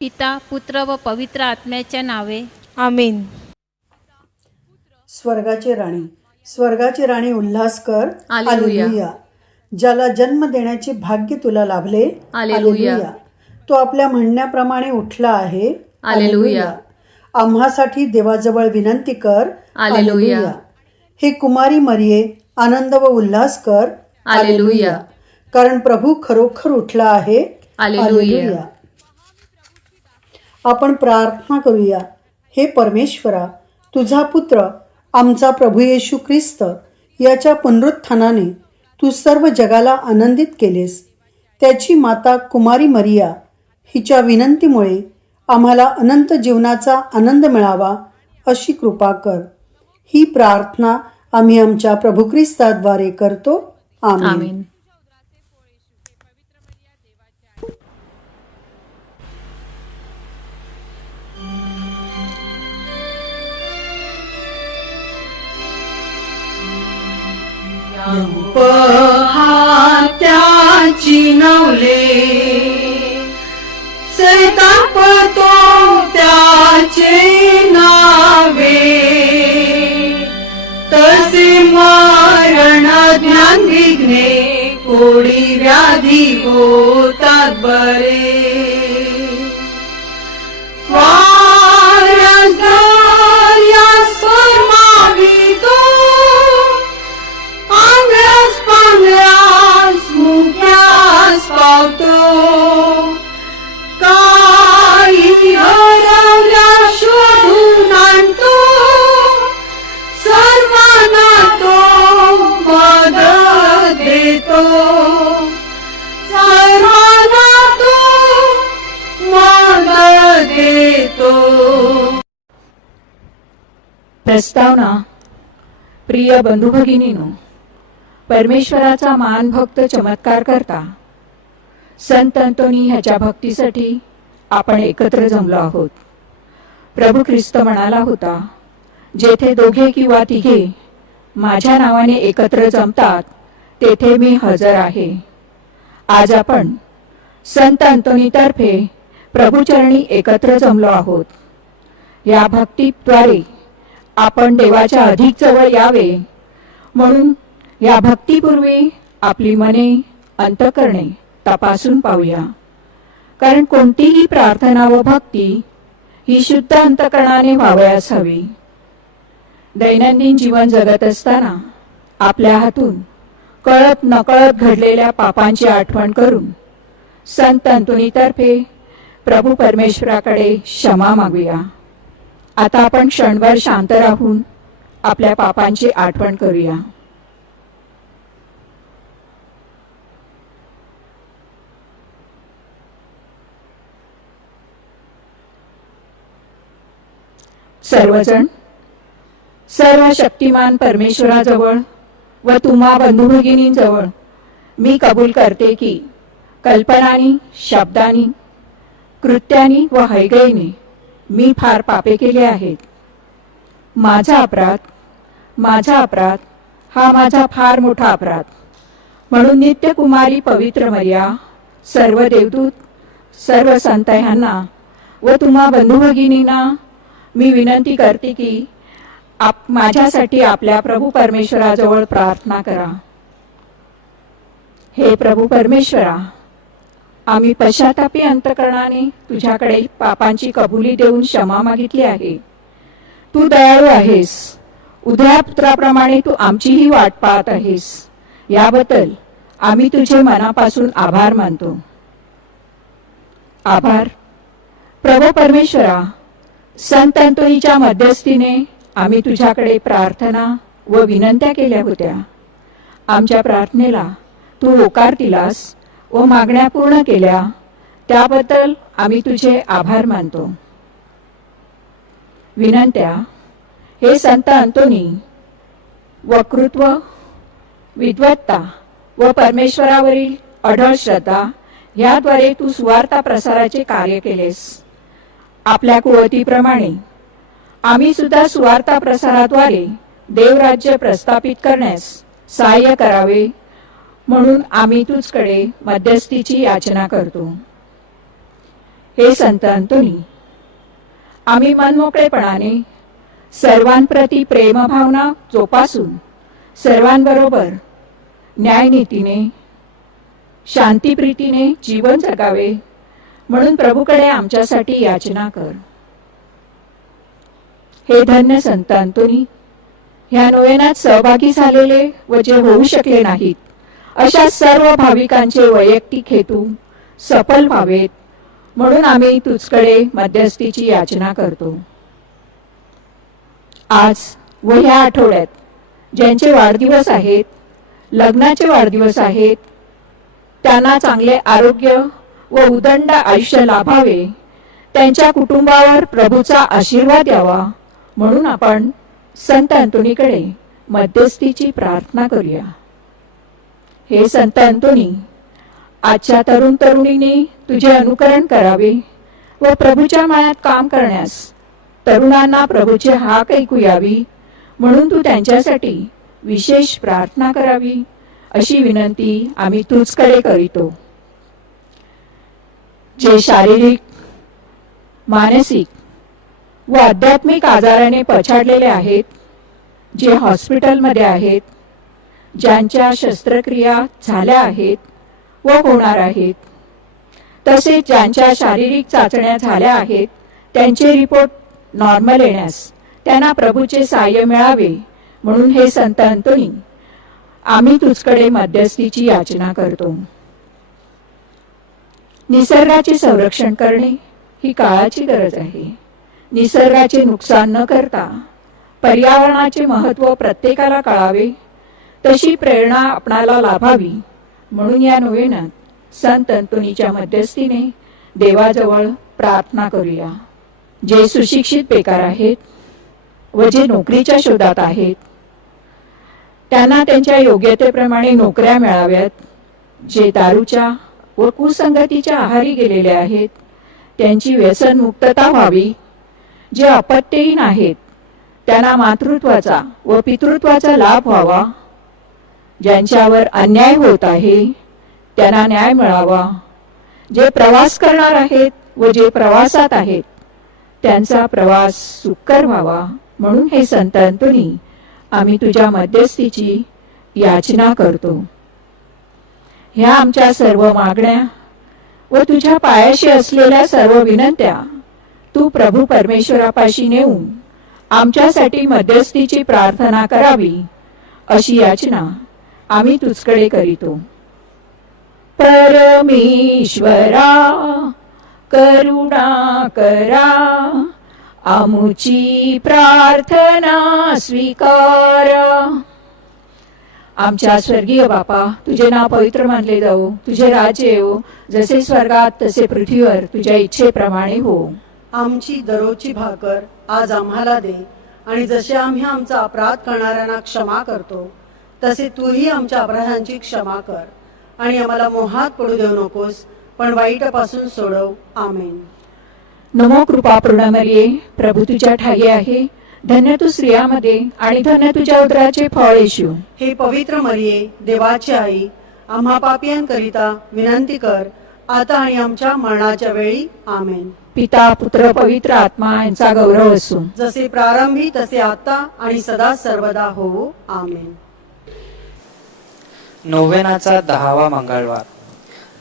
पिता पुत्र व पवित्र आत्म्याच्या नावे आमीन. स्वर्गाची राणी उल्हास कर. हालेलुया. ज्याला जन्म देण्याचे भाग्य तुला लाभले. हालेलुया. तो आपल्या म्हणण्याप्रमाणे उठला आहे. हालेलुया. आम्हासाठी देवाजवळ विनंती कर. हालेलुया. हे कुमारी मरिये, आनंद व उल्हास कर. हालेलुया. कारण प्रभू खरोखर उठला आहे. हालेलुया. आपण प्रार्थना करूया. हे परमेश्वरा, तुझा पुत्र आमचा प्रभू येशू ख्रिस्त याच्या पुनरुत्थानाने तू सर्व जगाला आनंदित केलेस. त्याची माता कुमारी मरिया हिच्या विनंतीमुळे आम्हाला अनंत जीवनाचा आनंद मिळावा अशी कृपा कर. ही प्रार्थना आम्ही आमच्या प्रभू ख्रिस्ताद्वारे करतो. आमीन. त्याची नवले सैतापतो त्याचे नावे, तसे मरण ज्ञान विघ्ने कोडी व्याधी होतात बरे. वारसदार्यास फर्मावितो, आंगल्यास पांगल्यास मुक्यास पावतो. काही हरवल्या शोधून आणतो, सर्वांना तो मदत देतो. सर्वांना तो मदत देतो. प्रस्तावना. प्रिय बंधू भगिनीनो, परमेश्वराचा मान भक्त चमत्कार करता संत अंतोनी ह्याच्या भक्तीसाठी आपण एकत्र जमलो आहोत. प्रभू ख्रिस्त म्हणाला होता, जेथे दोघे किंवा तिघे माझ्या नावाने एकत्र जमतात तेथे मी हजर आहे. आज आपण संत अंतोनीतर्फे प्रभूचरणी एकत्र जमलो आहोत. या भक्तीद्वारे आपण देवाच्या अधिक जवळ यावे म्हणून या भक्तीपूर्वी आपली मने, अंतःकरणे तपासून पाहूया. कारण कोणतीही प्रार्थना व भक्ती ही शुद्ध अंतःकरणाने व्हावयास हवी. दैनंदिन जीवन जगत असताना आपल्या हातून कळत नकळत घडलेल्या पापांची आठवण करून संत अंतोनीतर्फे प्रभू परमेश्वराकडे क्षमा मागूया. आता आपण क्षणभर शांत राहून आपल्या पापांची आठवण करूया. सर्वजण सर्व शक्तिमान परमेश्वराजवळ व तुम्हा बंधू भगिनींजवळ मी कबूल करते की कल्पनानी, शब्दानी, कृत्यानी व हयगयीने मी फार पापे केले आहेत. माझा अपराध हा माझा फार मोठा अपराध. म्हणून नित्य कुमारी पवित्र मरिया, सर्व देवदूत, सर्व संत ह्यांना व तुम्हा बंधू भगिनींना मी विनंती करते की माझ्यासाठी आपल्या प्रभू परमेश्वराजवळ प्रार्थना करा. हे प्रभू परमेश्वरा, आम्ही पश्चातापी अंतःकरणाने तुझ्याकडे पापांची कबुली देऊन क्षमा मागितली आहे. तू दयाळू आहेस. उदयापुत्राप्रमाणे तू आमचीही वाट पाहत आहेस. याबद्दल आम्ही तुझे मनापासून आभार मानतो. आभार. प्रभू परमेश्वरा, संत अंतोनीच्या मध्यस्थीने आम्ही तुझ्याकडे प्रार्थना व विनंत्या केल्या होत्या. आमच्या प्रार्थनेला तू होकार दिलास व मागण्या पूर्ण केल्या. त्याबद्दल आम्ही तुझे आभार मानतो. विनंत्या. हे संत अंतोनी, वक्तृत्व, विद्वत्ता व परमेश्वरावरील अढळ श्रद्धा याद्वारे तू सुवार्ता प्रसाराचे कार्य केलेस. आपल्या कुवतीप्रमाणे आम्ही सुद्धा सुवार्ता प्रसाराद्वारे देवराज्य प्रस्थापित करण्यास सहाय्य करावे म्हणून आम्ही तुझकडे मध्यस्थीची याचना करतो. हे संत अंतोनी, आम्ही मनमोकळेपणाने सर्वांप्रती प्रेमभावना जोपासून सर्वांबरोबर न्यायनीतीने शांतीप्रीतीने जीवन जगावे म्हणून प्रभूकडे आमच्यासाठी याचना कर. हे धन्य संत अंतोनी, ह्या नोवेनात सहभागी झालेले व जे होऊ शकले नाहीत अशा सर्व भाविकांचे वैयक्तिक हेतू सफल व्हावेत म्हणून आम्ही तुझकडे मध्यस्थीची याचना करतो. आज व ह्या आठवड्यात ज्यांचे वाढदिवस आहेत, लग्नाचे वाढदिवस आहेत, त्यांना चांगले आरोग्य व उदंड आयुष्य लाभावे, त्यांच्या कुटुंबावर प्रभूचा आशीर्वाद यावा म्हणून आपण संत अंतोनीकडे मध्यस्थीची प्रार्थना करूया. हे संत अंतोनी, आजच्या तरुण तरुणींनी तुझे अनुकरण करावे व प्रभूच्या मायात काम करण्यास तरुणांना प्रभूचे हाक ऐकू यावी म्हणून तू त्यांच्यासाठी विशेष प्रार्थना करावी अशी विनंती आम्ही तुझकडे करीतो. जे शारीरिक, मानसिक व आध्यात्मिक आजाराने पछाडलेले आहेत, जे हॉस्पिटलमध्ये आहेत, ज्यांच्या शस्त्रक्रिया झाल्या आहेत व होणार आहेत, तसेच ज्यांच्या शारीरिक चाचण्या झाल्या आहेत त्यांचे रिपोर्ट नॉर्मल येण्यास त्यांना प्रभूचे साहाय्य मिळावे म्हणून हे संत अंतोनी, आम्ही तुझकडे मध्यस्थीची याचना करतो. निसर्गाचे संरक्षण करणे ही काळाची गरज आहे. निसर्गाचे नुकसान न करता पर्यावरणाचे महत्त्व प्रत्येकाला कळावे तशी प्रेरणा आपणाला लाभावी म्हणून या नोवेनात संत अंतोनीच्या मध्यस्थीने देवाजवळ प्रार्थना करूया. जे सुशिक्षित बेकार आहेत व जे नोकरीच्या शोधात आहेत त्यांना त्यांच्या योग्यतेप्रमाणे नोकऱ्या मिळाव्यात. जे दारूच्या व कुसंगतीच्या आहारी गेलेले आहेत त्यांची व्यसनमुक्तता व्हावी. जे अपत्यहीन आहेत त्यांना मातृत्वाचा व पितृत्वाचा लाभ व्हावा. ज्यांच्यावर अन्याय होत आहे त्यांना न्याय मिळावा. जे प्रवास करणार आहेत व जे प्रवासात आहेत त्यांचा प्रवास सुकर व्हावा म्हणून हे संत अंतोनी, आम्ही तुझ्या मध्यस्थीची याचना करतो. ह्या आमच्या सर्व मागण्या व तुझ्या पायाशी असलेल्या सर्व विनंत्या तू प्रभू परमेश्वरापाशी नेऊन आमच्यासाठी मध्यस्थीची प्रार्थना करावी अशी याचना आम्ही तुझकडे करीतो. परमेश्वरा करुणा करा, आमुची प्रार्थना स्वीकारा. आमच्या स्वर्गीय बापा, तुझे नाव पवित्र मानले जाओ, तुझे राज्य येवो, जसे स्वर्गात तसे पृथ्वीवर तुझ्या इच्छेप्रमाणे हो. आमची दररोजची भाकर आज आम्हाला दे, आणि जसे आम्ही आमचा अपराध करणाऱ्यांना क्षमा करतो तसे तूही आमच्या अपराधांची क्षमा कर, आणि आम्हाला मोहात पडू देऊ नकोस, पण वाईटापासून सोडव. आमेन. नमो कृपापूर्ण मरिये, प्रभू तुझ्या ठाई आहे, धन्य तू स्त्रियामध्ये आणि धन्य तुझ्या उदराचे फळ येशू. हे पवित्र मरिये, देवाची आई, आम्हा पापियांकरिता विनंती कर, आता आणि आमच्या मरणाच्या वेळी. आमेन. पिता, पुत्र, पवित्र आत्मा यांचा गौरव असो. जसे प्रारंभी तसे आता आणि सदा सर्वदा हो. आमेन. नोवेनाचा 10वा मंगळवार.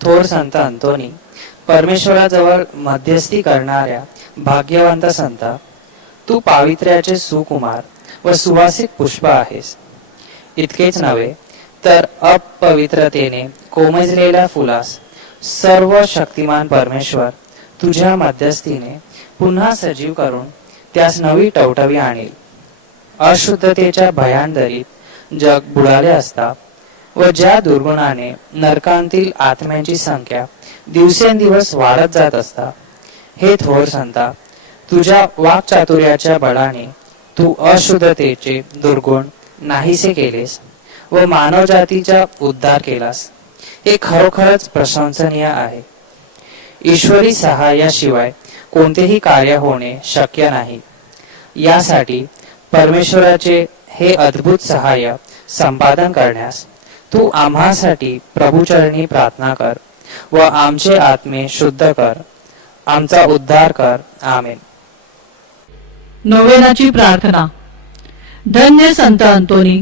थोर संत अंतोनी, परमेश्वराजवळ मध्यस्थी करणाऱ्या भाग्यवंत संता, तू पावित्र्याचे सुकुमार व सुवासिक पुष्प आहेस. इतकेच नव्हे तर अपवित्रतेने कोमजलेल्या फुलास सर्व शक्तिमान परमेश्वर तुझ्या मध्यस्थीने पुन्हा सजीव करून त्यास नवी टवटवी आणेल. अशुद्धतेच्या भयांदरीत जग बुडाले असता व ज्या दुर्गुणाने नरकांतील आत्म्यांची संख्या दिवसेंदिवस वाढत जात असता, हे थोर संता, तुझ्या वाक्चातुर्याच्या बळाने तू अशुद्धतेचे दुर्गुण नाहीसे केलेस व मानवजातीचा उद्धार केलास. हे खरोखरच प्रशंसनीय आहे. ईश्वरी सहाय्याशिवाय कोणतेही कार्य होणे शक्य नाही. यासाठी परमेश्वराचे हे अद्भुत सहाय्य संपादन करण्यास तू आम्हासाठी प्रभुचरणी प्रार्थना कर व आमचे आत्मे शुद्ध कर. आमचा उद्धार कर. आमेन. नोवेनाची प्रार्थना. धन्य संत अंतोनी,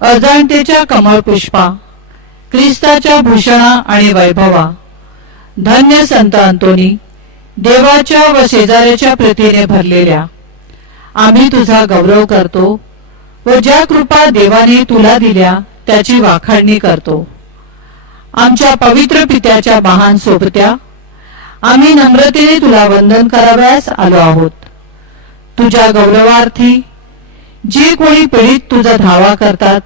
अजाणतेच्या कमळ पुष्पा, ख्रिस्ताच्या भूषणा आणि वैभवा. धन्य संत अंतोनी, देवाच्या व शेजाऱ्याच्या प्रीतीने भरलेल्या. आम्ही तुझा गौरव करतो व ज्या कृपा देवाने तुला दिल्या त्याची वाखाणणी करतो. आमच्या पवित्र पित्याच्या महान सोबत्या, आम्ही नम्रतेने तुला वंदन करावयास आलो आहोत. तुझ्या गौरवार्थी जे कोणी पीडित तुझा धावा करतात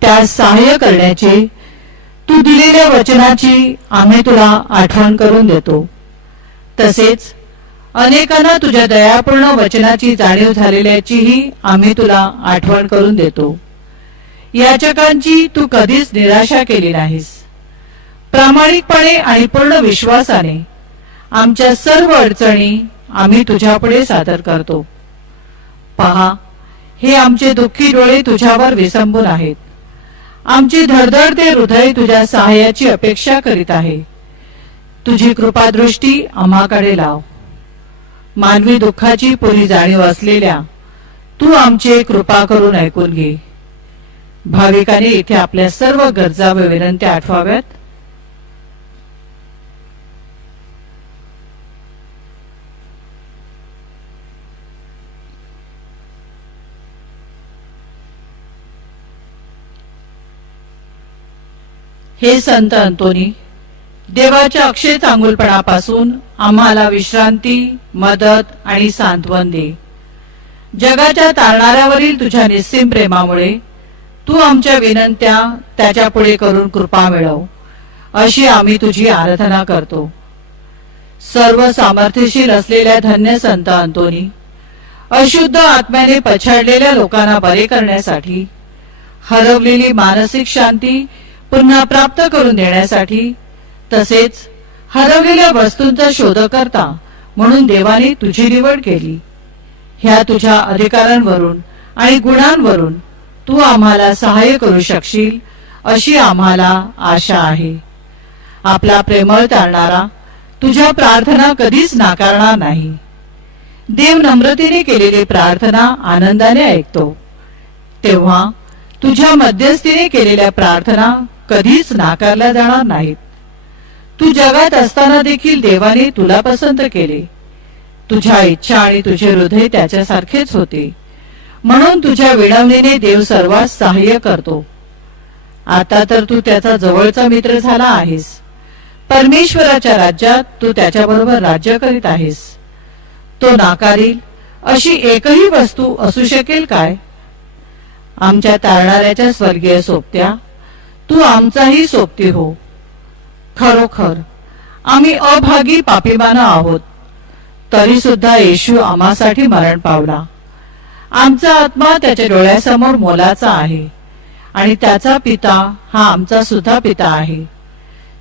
त्यास सहाय्य करण्याचे तू दिलेल्या वचनाची आम्ही तुला आठवण करून देतो. तसेच अनेकांना तुझ्या दयापूर्ण वचनाची जाणीव झालेल्याचीही आम्ही तुला आठवण करून देतो. याचकांची तू कधीच निराशा केली नाहीस. प्रामाणिकपणे आणि पूर्ण विश्वासाने आमच्या सर्व अडचणी आम्ही तुझ्यापुढे सादर करतो. पहा, हे आमचे दुःखी डोळे तुझ्यावर विसंबून आहेत. आमचे धडधडते हृदय तुझ्या सहाय्याची अपेक्षा करीत आहे. तुझी कृपादृष्टी आम्हाकडे लाव. मानवी दुःखाची पुरी जाणीव असलेल्या तू आमचे कृपा करून ऐकून घे. भाविकांनी इथे आपल्या सर्व गरजा व विनंत्या आठवाव्यात. हे संत अंतोनी, देवाच्या अक्षय चांगुलपणापासून आम्हाला विश्रांती, मदत आणि सांत्वन दे. जगाच्या तारणाऱ्यावरील तुझ्या निस्सीम प्रेमामुळे तू आमच्या विनंत्या त्याच्या पुढे करून कृपा मिळव, अशी आम्ही तुझी आराधना करतो. सर्व सामर्थ्यशील असलेल्या धन्य संत अंतोनी, अशुद्ध आत्म्याने पछाडलेल्या लोकांना बरे करण्यासाठी, हरवलेली मानसिक शांती पुन्हा प्राप्त करून देण्यासाठी, तसेच हरवलेल्या वस्तूंचा शोधकर्ता म्हणून देवाने तुझी निवड केली. ह्या तुझ्या अधिकारांवरून आणि गुणांवरून तू आम्हाला सहाय्य करू शकशील अशी आम्हाला आशा आहे. आपला प्रेमळ तारणारा तुझ्या प्रार्थना कधीच नाकारणार नाही. देव नम्रतेने केलेली प्रार्थना आनंदाने ऐकतो. तेव्हा तुझ्या मध्यस्थीने केलेल्या प्रार्थना कधीच नाकारल्या जाणार नाहीत. तू जगात असताना देखील देवाने तुला पसंत केले. तुझ्या इच्छा आणि तुझे हृदय त्याच्यासारखेच होते, म्हणून तुझ्या विनवणीने देव सर्वांस सहाय्य करतो. आता तर तू त्याचा जवळचा मित्र झाला आहेस. परमेश्वराच्या राज्यात तू त्याच्याबरोबर राज्य करीत आहेस. तो नाकारील अशी एकही वस्तू असू शकेल काय? आमच्या तारणाऱ्याच्या स्वर्गीय सोबत्या, तू आमचाही सोबती हो. खरोखर आम्ही अभागी पापीमान आहोत, तरी सुद्धा येशू आम्हासाठी मरण पावला. आमचा आत्मा त्याच्या डोळ्यासमोर मोलाचा आहे आणि त्याचा पिता हा आमचा सुद्धा पिता आहे.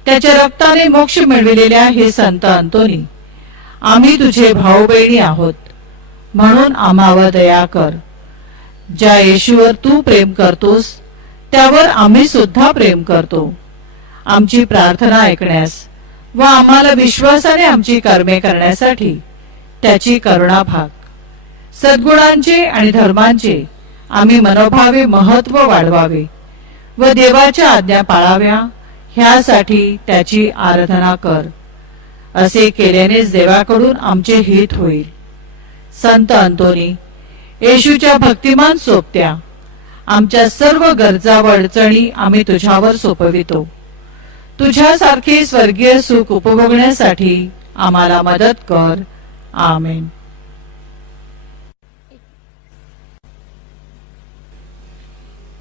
त्याच्या रक्ताने मोक्ष मिळविलेल्या हे संत अंतोनी, आम्ही तुझे भाऊ बहिणी आहोत, म्हणून आम्हावर दया कर. ज्या येशूवर तू प्रेम करतोस त्यावर आम्ही सुद्धा प्रेम करतो. आमची प्रार्थना ऐकण्यास व आम्हाला विश्वासाने आमची कर्मे करण्यासाठी त्याची करुणा भाग. सद्गुणांचे आणि धर्मांचे आम्ही मनोभावे महत्व वाढवावे व देवाच्या आज्ञा पाळाव्या, ह्यासाठी त्याची आराधना कर. असे केल्यानेच देवाकडून आमचे हित होईल. संत अंतोनी, येशूच्या भक्तिमान सोबत्या, आमच्या सर्व गरजा व अडचणी आम्ही तुझ्यावर सोपवितो. तुझ्यासारखे स्वर्गीय सुख उपभोगण्यासाठी आम्हाला मदत कर. आमेन.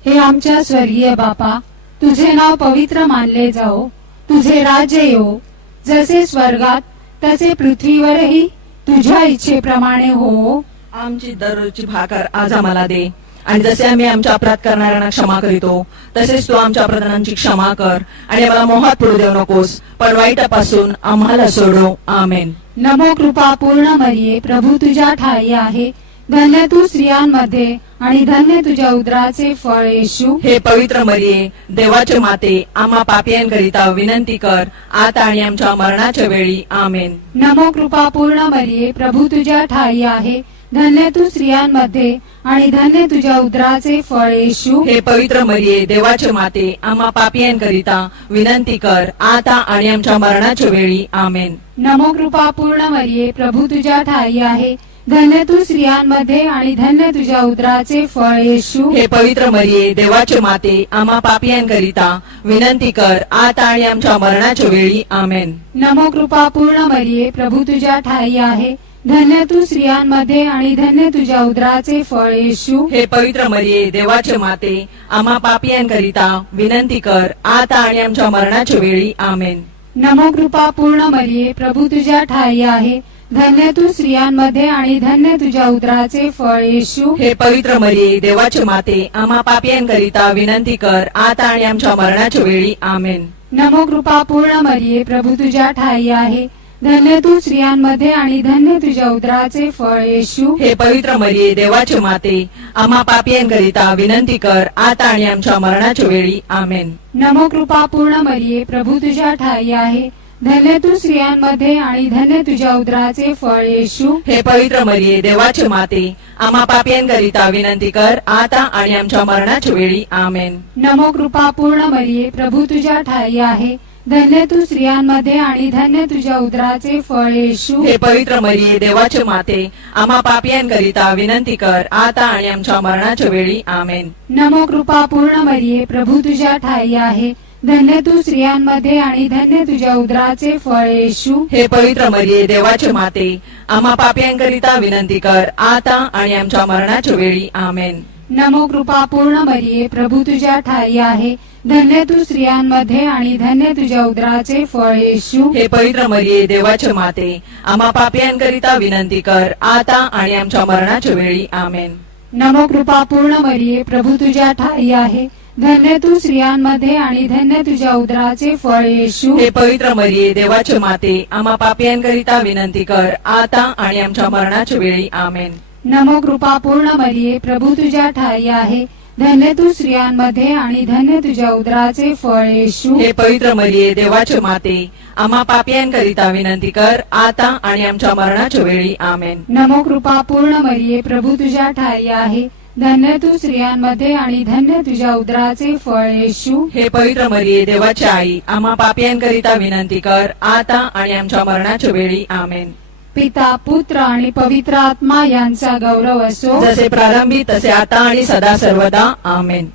हे आमच्या स्वर्गीय बापा, तुझे नाव पवित्र मानले जाओ. तुझे राज्य येवो. जसे स्वर्गात तसे पृथ्वीवरही तुझ्या इच्छेप्रमाणे हो. आमची दररोजची भाकर आज आम्हाला दे, आणि जसे आम्ही आमच्या अपराध करणाऱ्यांना क्षमा करीतो तसेच तू आमच्या अपराधांची क्षमा कर, आणि आम्हाला मोहात पडू देऊ नकोस, पण वाईटापासून आम्हाला सोडव. आमेन. नमो कृपा पूर्ण मरिये, प्रभू तुझ्या ठाई आहे. धन्य तू स्त्रियांमध्ये आणि धन्य तुझ्या उदराचे फळ येशू. हे पवित्र मरिये, देवाचे माते, आम्हा पापियांकरिता विनंती कर, आता आणि आमच्या मरणाच्या वेळी. आमेन. नमो कृपा पूर्ण मरिये, प्रभू तुझ्या ठाई आहे. धन्य तू स्त्रियांमध्ये आणि धन्य तुझ्या उदराचे फळ येशू. हे पवित्र मरिये, देवाचे माते, आम्हा पापियांकरिता विनंती कर, आता आणि आमच्या मरणाच्या वेळी. आमेन. नमो कृपा पूर्ण मरिये, प्रभू तुझ्या ठाई आहे. धन्य तू स्त्रियांमध्ये आणि धन्य तुझ्या उदराचे फळ येशू. हे पवित्र मरिये, देवाचे माते, आम्हा पापियांकरिता विनंती कर, आता आणि आमच्या मरणाच्या वेळी. आमेन. नमो कृपा पूर्ण मरिये, प्रभू तुझ्या ठाई आहे. धन्य तू स्त्रियांमध्ये आणि धन्य तुझ्या उदराचे फळ येशू. हे पवित्र मरिये, देवाचे माते, आम्हा पापियांकरिता विनंती कर, आता आणि आमच्या मरणाच्या वेळी. आमेन. नमो कृपा पूर्ण मरिये, प्रभू तुझ्या ठाई आहे. धन्य तू स्त्रियांमध्ये आणि धन्य तुझ्या उदराचे फळ येशू. हे पवित्र मरिये, देवाचे माते, आम्हा पापियांकरिता विनंती कर, आता आणि आमच्या मरणाच्या वेळी. आमेन. नमो कृपा पूर्ण मरिये, प्रभू तुझ्या ठाई आहे. धन्य तू स्त्रियांमध्ये आणि धन्य तुझ्या उदराचे फळ येशू. हे पवित्र मरिये, देवाचे माते, आम्हा पापियांकरिता विनंती कर, आता आणि आमच्या मरणाच्या वेळी. आमेन. नमो कृपा पूर्ण मरिये, प्रभू तुझ्या ठाई आहे. धन्य तू स्त्रियांमध्ये आणि धन्य तुझ्या उदराचे फळ येशू. हे पवित्र मरिये, देवाचे माते, आम्हा पापियांकरिता विनंती कर, आता आणि आमच्या मरणाच्या वेळी. आमेन. नमो कृपा पूर्ण मरिये, प्रभू तुझ्या ठाई आहे. धन्य तू स्त्रियांमध्ये आणि धन्य तुझ्या उदराचे फळ येशू. हे पवित्र मरिये, देवाचे माते, आम्हा पापियांकरिता विनंती कर, आता आणि आमच्या मरणाच्या वेळी. आमेन. नमो कृपा पूर्ण मरिये, प्रभू तुझ्या ठाई आहे. धन्य तू स्त्रियांमध्ये आणि धन्य तुझ्या उदराचे फळ येशू. हे पवित्र मरिये, देवाचे माते, आम्हा पापियांकरिता विनंती कर, आता आणि आमच्या मरणाच्या वेळी. आमेन. नमो कृपा पूर्ण मरिये, प्रभू तुझ्या ठाई आहे. धन्य तू स्त्रियांमध्ये आणि धन्य तुझ्या उदराचे फळ येशू. हे पवित्र मरिये, देवाचे माते, आम्हा पापियांकरिता विनंती कर, आता आणि आमच्या मरणाच्या वेळी. आमेन. नमो कृपा पूर्ण मरिये, प्रभू तुझ्या ठाई आहे. धन्य तू स्त्रियांमध्ये आणि धन्य तुझ्या उदराचे फळ येशू. हे पवित्र मरिये, देवाचे माते, आम्हा पापियांकरिता विनंती कर, आता आणि आमच्या मरणाच्या वेळी. आमेन. नमो कृपा पूर्ण मरिये, प्रभू तुझ्या ठाई आहे. धन्य तू स्त्रियांमध्ये आणि धन्य तुझ्या उदराचे फळ येशू. हे पवित्र मरिये, देवाचे माते, आम्हा पापियांकरिता विनंती कर, आता आणि आमच्या मरणाच्या वेळी. आमेन. नमो कृपा पूर्ण मरिये, प्रभू तुझ्या ठाई आहे. धन्य तू स्त्रियांमध्ये आणि धन्य तुझ्या उदराचे फळ येशू. हे पवित्र मरिये, देवाची आई, आम्हा पापियांकरिता विनंती कर, आता आणि आमच्या मरणाच्या वेळी. आमेन. पिता, पुत्र आणि पवित्र आत्मा यांचा गौरव असो. जसे प्रारंभी तसे आता आणि सदा सर्वदा. आमेन.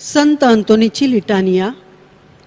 संत अंतोनीची लिटानिया.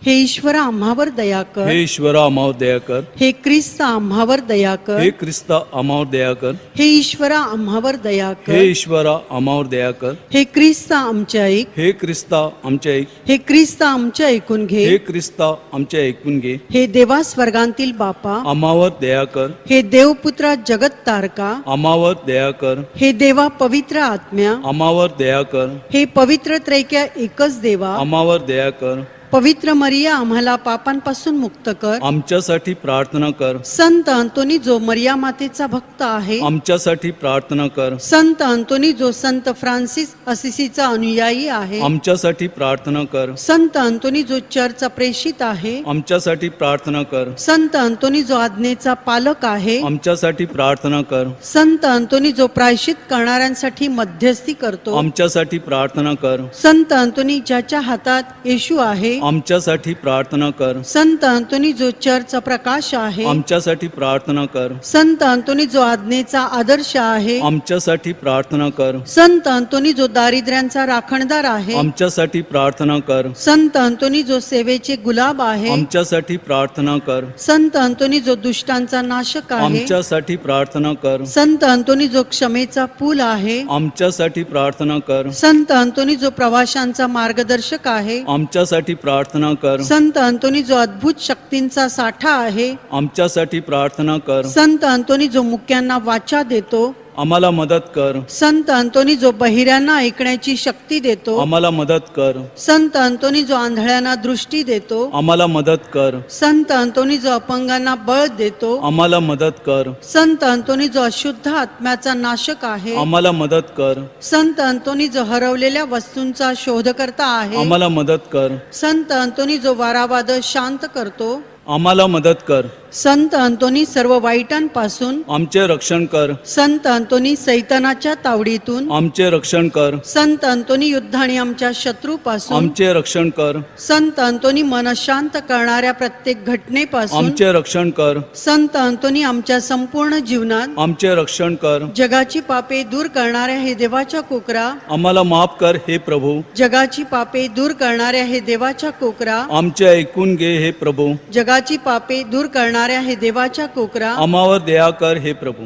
हे ईश्वरा आम्हावर दया कर. हे ईश्वरा आम्हावर दया कर. हे ख्रिस्त आम्हावर दया कर. हे ख्रिस्ता आम्हावर दया कर. हे ईश्वरा आम्हावर दया कर. हे ईश्वरा आम्हावर दया कर. हे ख्रिस्त आमचे ऐक. हे ख्रिस्ता आमचे ऐक. हे ख्रिस्त आमचे ऐकून घे. हे ख्रिस्ता आमचे ऐकून घे. हे देवा स्वर्गांतील बापा, आम्हावर दया कर. हे देवपुत्रा जगत तारका, आम्हावर दया कर. हे देवा पवित्र आत्म्या, आम्हावर दया कर. हे पवित्र त्रैक्या एकच देवा, आम्हावर दया कर. पवित्र मरिया आम्हाला पापांपासून मुक्त कर. आमच्यासाठी प्रार्थना कर. संत अंतोनी जो मरिया मातेचा भक्त आहे, आमच्यासाठी प्रार्थना कर. संत अंतोनी जो संत फ्रान्सिस असिसीचा अनुयायी आहे, आमच्यासाठी प्रार्थना कर. संत अंतोनी जो चर्चचा प्रेषित आहे, आमच्यासाठी प्रार्थना कर. संत अंतोनी जो आज्ञेचा पालक आहे, आमच्यासाठी प्रार्थना कर. संत अंतोनी जो प्रायश्चित करणाऱ्यांसाठी मध्यस्थी करतो, आमच्यासाठी प्रार्थना कर. संत अंतोनी ज्याच्या हातात येशू आहे, आमच्यासाठी प्रार्थना कर. संत अंतोनी जो चर्चचा प्रकाश आहे, आमच्यासाठी प्रार्थना कर. संत अंतोनी जो आज्ञेचा आदर्श आहे, आमच्यासाठी प्रार्थना कर. संत अंतोनी जो दारिद्र्यांचा राखणदार आहे, आमच्यासाठी प्रार्थना कर. संत अंतोनी जो सेवेचे गुलाब आहे, आमच्यासाठी प्रार्थना कर. संत अंतोनी जो दुष्टांचा नाशक आहे, आमच्यासाठी प्रार्थना कर. संत अंतोनी जो क्षमेचा पूल आहे, आमच्यासाठी प्रार्थना कर. संत अंतोनी जो प्रवाशांचा मार्गदर्शक आहे, आमच्यासाठी प्रार्थना कर. संत अंतोनी जो अद्भुत शक्तींचा साठा आहे, आमच्यासाठी प्रार्थना कर. संत अंतोनी जो मुक्यांना वाचा देतो, आम्हाला मदत कर. संत अंतोनी जो बहिऱ्यांना ऐकण्याची शक्ती देतो, आम्हाला मदत कर. संत अंतोनी जो आंधळ्यांना दृष्टी देतो, आम्हाला मदत कर. संत अंतोनी जो अपंगांना बळ देतो, आम्हाला मदत कर. संत अंतोनी जो अशुद्ध आत्म्याचा नाशक आहे, आम्हाला मदत कर. संत अंतोनी जो हरवलेल्या वस्तूंचा शोधकर्ता आहे, आम्हाला मदत कर. संत अंतोनी जो वारावाद शांत करतो, आम्हाला मदत कर. संत अंतोनी सर्व वाईटांपासून आमचे रक्षण कर. संत अंतोनी सैतानाच्या तावडीतून आमचे रक्षण कर. संत अंतोनी युद्ध आणि आमच्या शत्रूपासून आमचे रक्षण कर. संत अंतोनी मन शांत करणाऱ्या प्रत्येक घटनेपासून आमचे रक्षण कर. संत अंतोनी आमच्या संपूर्ण जीवनात आमचे रक्षण कर. जगाची पापे दूर करणाऱ्या हे देवाच्या कोकरा, आम्हाला माफ कर हे प्रभू. जगाची पापे दूर करणाऱ्या हे देवाच्या कोकरा, आमचे ऐकून घे हे प्रभू. जगाची पापे दूर करणाऱ्या हे देवाच्या कोकरा, आम्हावर दया कर हे प्रभू.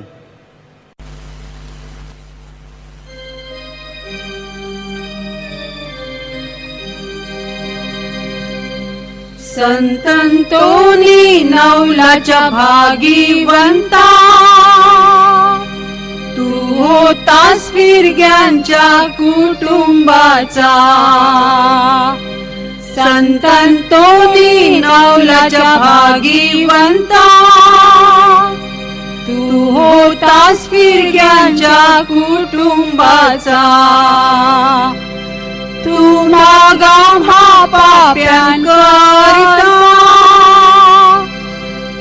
संतंतोनी नवलाच्या भागीवंता, तू होतास फिरग्यांच्या कुटुंबाचा. संतंतोनी नवलाच्या भागीवंता, तू होतास फिरग्यांच्या कुटुंबाचा. तू मागा पाप्यांकरिता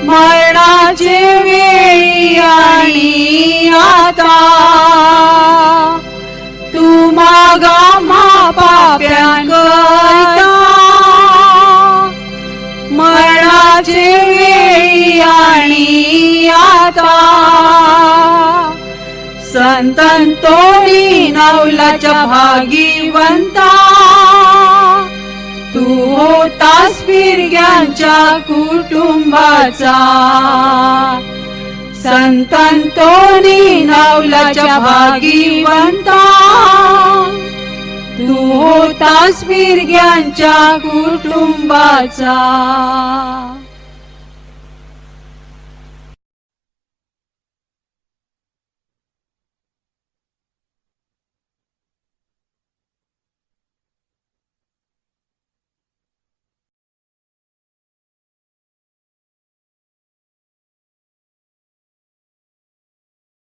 मरणाचे वेळी आणि आता. तू मागा पाप्यांकरिता मरणाचे वेळी आणि आता. संतंतोनी नवलाच्या भागीवंता, तू होतास फिरग्यांच्या कुटुंबाचा. संतंतोनी नवलाच्या भागीवंता, तू होतास फिरग्यांच्या कुटुंबाचा.